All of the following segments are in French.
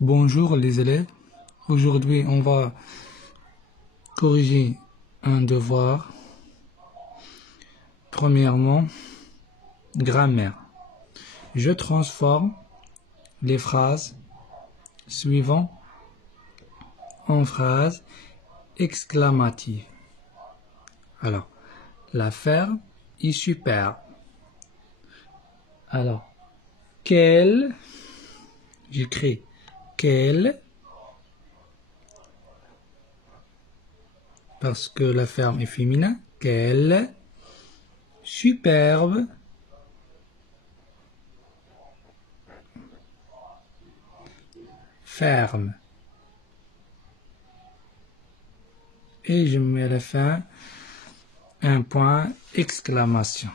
Bonjour les élèves. Aujourd'hui, on va corriger un devoir. Premièrement, grammaire. Je transforme les phrases suivantes en phrases exclamatives. Alors, la ferme est superbe. Alors, quelle, j'écris quelle, parce que la ferme est féminin, quelle, superbe, ferme. Et je mets à la fin un point exclamation.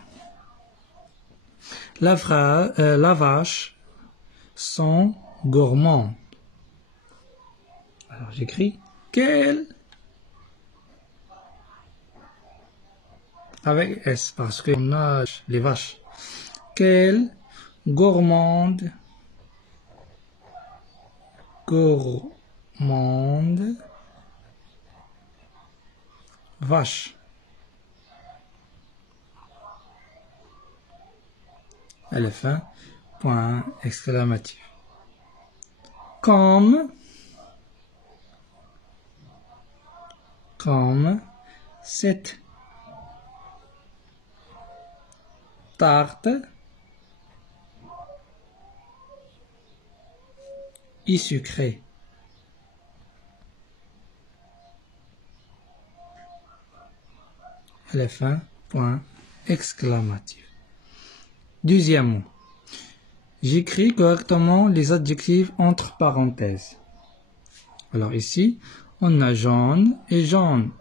La vache sont gourmandes. Alors j'écris quelle avec S parce qu'on a les vaches. Quelle gourmande, vache. À la fin, point exclamatif. Comme cette tarte est sucrée. À la fin, point exclamatif. Deuxièmement, j'écris correctement les adjectifs entre parenthèses. Alors ici, on a jaune et jaune.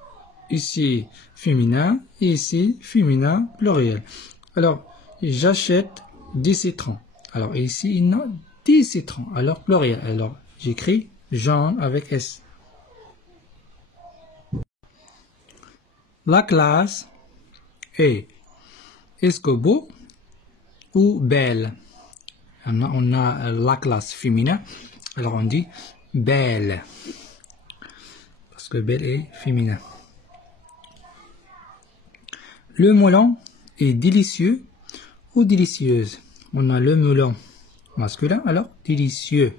Ici, féminin et ici, féminin pluriel. Alors, j'achète des citrons. Alors ici, il y a 10 citrons. Alors, pluriel. Alors, j'écris jaune avec S. La classe est Escobo ou belle. On a la classe féminin. Alors, on dit belle. Parce que belle est féminin. Le melon est délicieux ou délicieuse. On a le melon masculin, alors délicieux.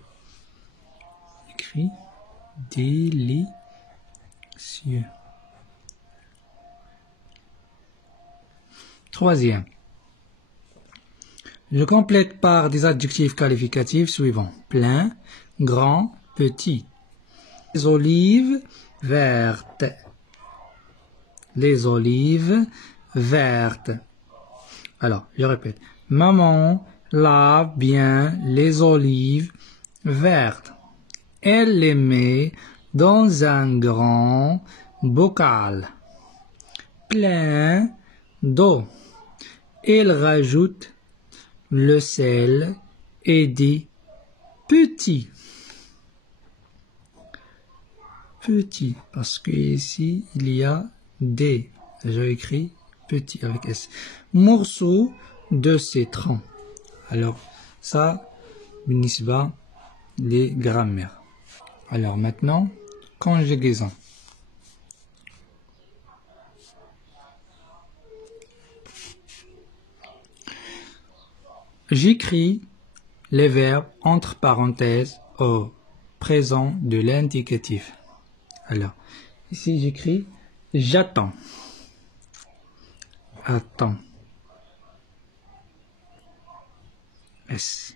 Écrit délicieux. Troisième. Je complète par des adjectifs qualificatifs suivants. Plein, grand, petit. Les olives vertes. Les olives vertes. Alors, je répète. Maman lave bien les olives vertes. Elle les met dans un grand bocal plein d'eau. Elle rajoute le sel et dit petit. Petit, parce que ici, il y a des. J'ai écrit petit avec S. Morceau de citron. Alors, ça, بالنسبة les grammaires. Alors maintenant, conjugaison. J'écris les verbes entre parenthèses au présent de l'indicatif. Alors, ici j'écris j'attends. Attends. S.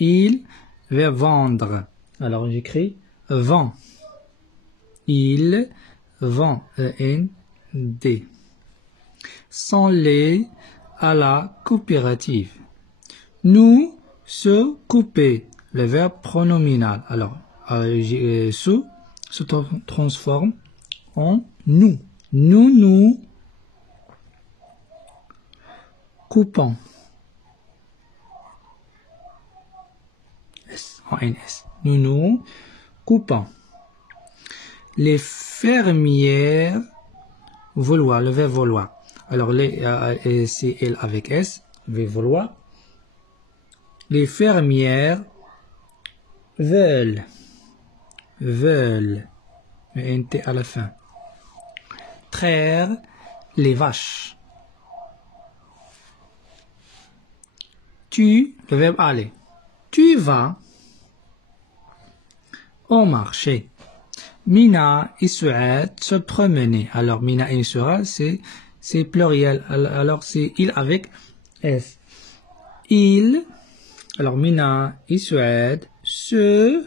Il va vendre. Alors j'écris vend. Il vend. E-N-D. Sans les à la coopérative. Nous se couper. Le verbe pronominal. Alors, se transforme en nous. Nous coupons. S, en NS. Nous coupons. Les fermières vouloir, le verbe vouloir. Alors, c'est L avec S, je vais vouloir. Les fermières veulent, veulent, ENT à la fin. Traire les vaches. Tu, le verbe aller. Tu vas au marché. Mina et Suad se promener. Alors, Mina et Suad, c'est pluriel. Alors, c'est il avec S. Il, alors Mina et Suad se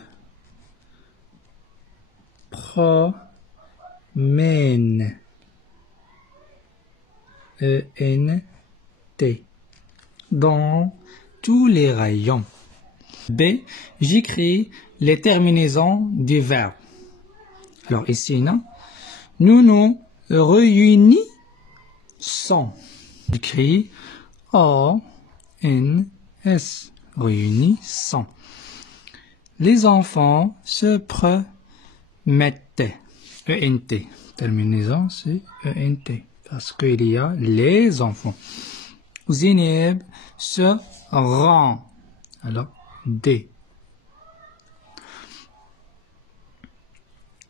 promènent. E-N-T. Dans tous les rayons. B. J'écris les terminaisons des verbes. Alors ici, non? Nous nous réunissons. J'écris O-N-S. Réunissons. Les enfants se promettaient. E-N-T. Terminaison, c'est E-N-T. Parce qu'il y a les enfants. Zineb se rend. Alors, D.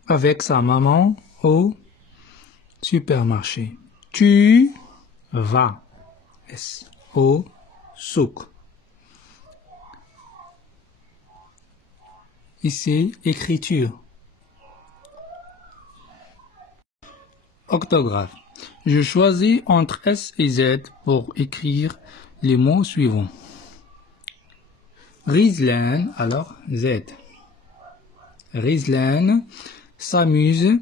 Avec sa maman au supermarché. Tu vas S. Au souk. Ici, écriture. Orthographe. Je choisis entre S et Z pour écrire les mots suivants. Rizlan, alors Z. Rizlan s'amuse,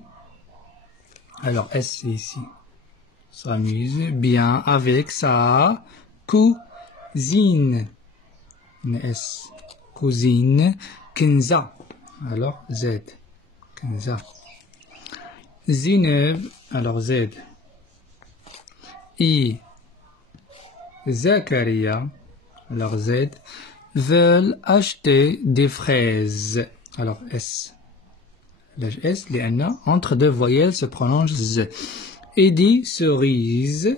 alors S c'est ici. S'amuse bien avec sa cousine. S. Cousine. Kenza, alors Z. Kenza. Zineb, alors Z. Et Zakaria, alors Z, veulent acheter des fraises. Alors S. Le S, les N, entre deux voyelles se prononce Z. Et des cerises.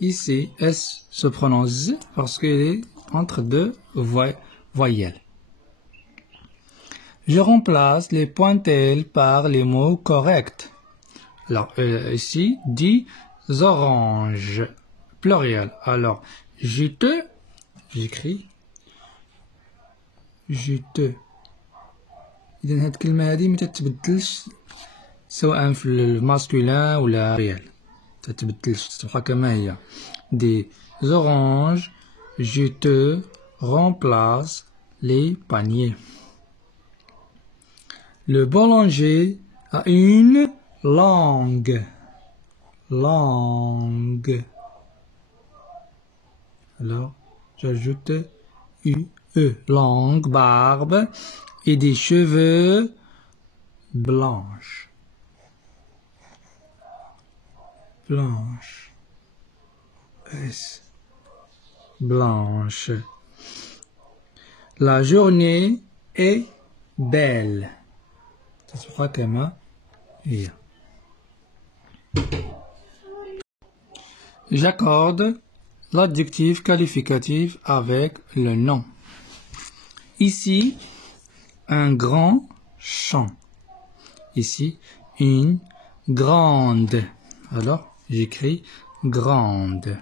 Ici, S se prononce Z parce qu'il est entre deux voyelles. Je remplace les pointelles par les mots corrects. Alors, ici, dit oranges, pluriel. Alors, j'écris, je te. إذا هاد الكلمة هادي متتبدلش سواء في الماسكولين ولا ريال متتبدلش تبقى كما هي. Des oranges, je te remplace les paniers. Le boulanger a une langue. Langue. Alors, j'ajoute UE. Langue, barbe et des cheveux blanches. Blanche. S. Blanche. La journée est belle. Ça se fera comme hier. J'accorde l'adjectif qualificatif avec le nom. Ici, un grand champ. Ici, une grande. Alors, j'écris grande.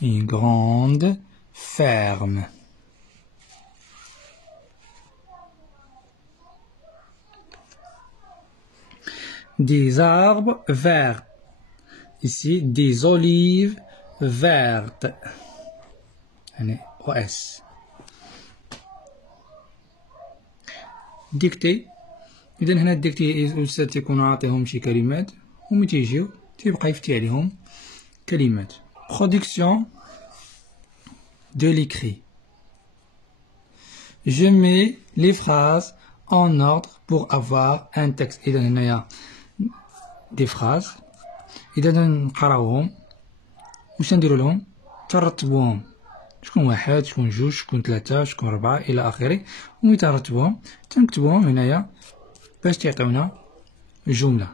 Une grande ferme. Des arbres verts. Ici, des olives vertes. OS. ديكتي. إذا هنا الديكتي الأستاذ تيكون عاطيهم شي كلمات وملي تيجيو تيبقى يفتي عليهم كلمات. Production de l'écrit. Je mets les phrases en ordre pour avoir un texte. إذا هنايا des phrases. إذا نقراوهم واش نديرو لهم؟ ترتبوهم. شكون واحد، شكون جوج، شكون ثلاثة، شكون ربعة إلى آخره. وملي ترتبوهم تنكتبوهم هنايا باش تعطيونا جملة.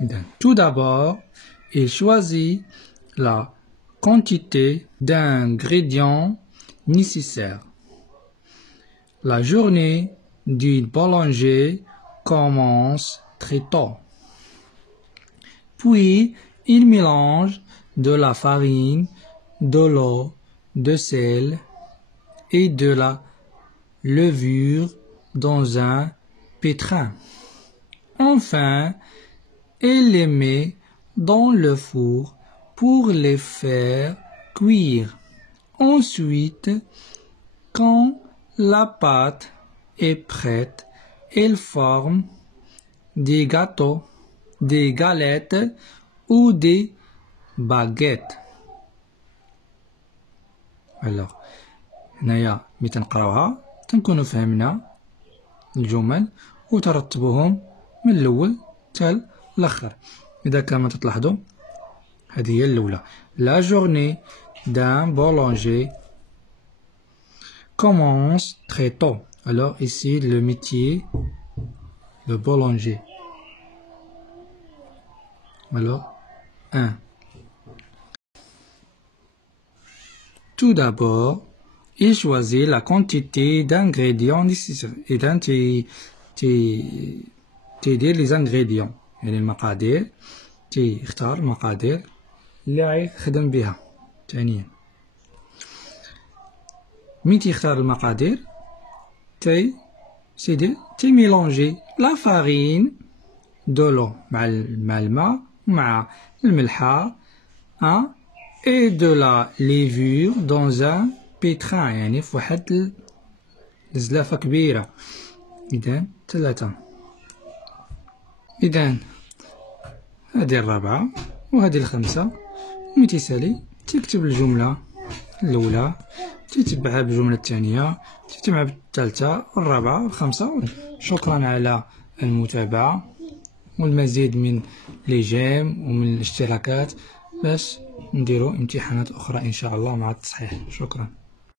إذا tout d'abord il choisit la quantité d'ingrédients nécessaires. La journée du boulanger commence très tôt. Puis, il mélange de la farine, de l'eau, de sel et de la levure dans un pétrin. Enfin, il les met dans le four pour les faire cuire. Ensuite, quand la pâte est prête, il forme des gâteaux, des galettes ou des baguettes. Alors, هنايا ملي تنقراوها تنكونوا فهمنا الجمل وترتبوهم من الأول حتى الآخر. إذا كما تلاحظوا هذه هي الأولى. La journée d'un boulanger commence très tôt. Alors ici le métier, le boulanger. Alors 1. Tout d'abord, il choisit la quantité d'ingrédients nécessaires. إذا تيدير les ingrédients يعني المقادير تيختار المقادير اللي غيخدم بها. ثانيا مين تيختار المقادير تيميلونجي لا فارين دو لو مع الماء مع الملحة et de la levure dans un pétrin يعني في واحد الزلافة كبيرة. إذا 3. إذا هذه 4 وهذه 5 ومن تيسالي تكتب الجملة الأولى تتبعها بالجملة الثانية تتبعها بالثالثة والرابعة والخامسة. شكرا على المتابعة والمزيد من لي جيم ومن الاشتراكات باش نديرو امتحانات أخرى إن شاء الله مع التصحيح. شكرا.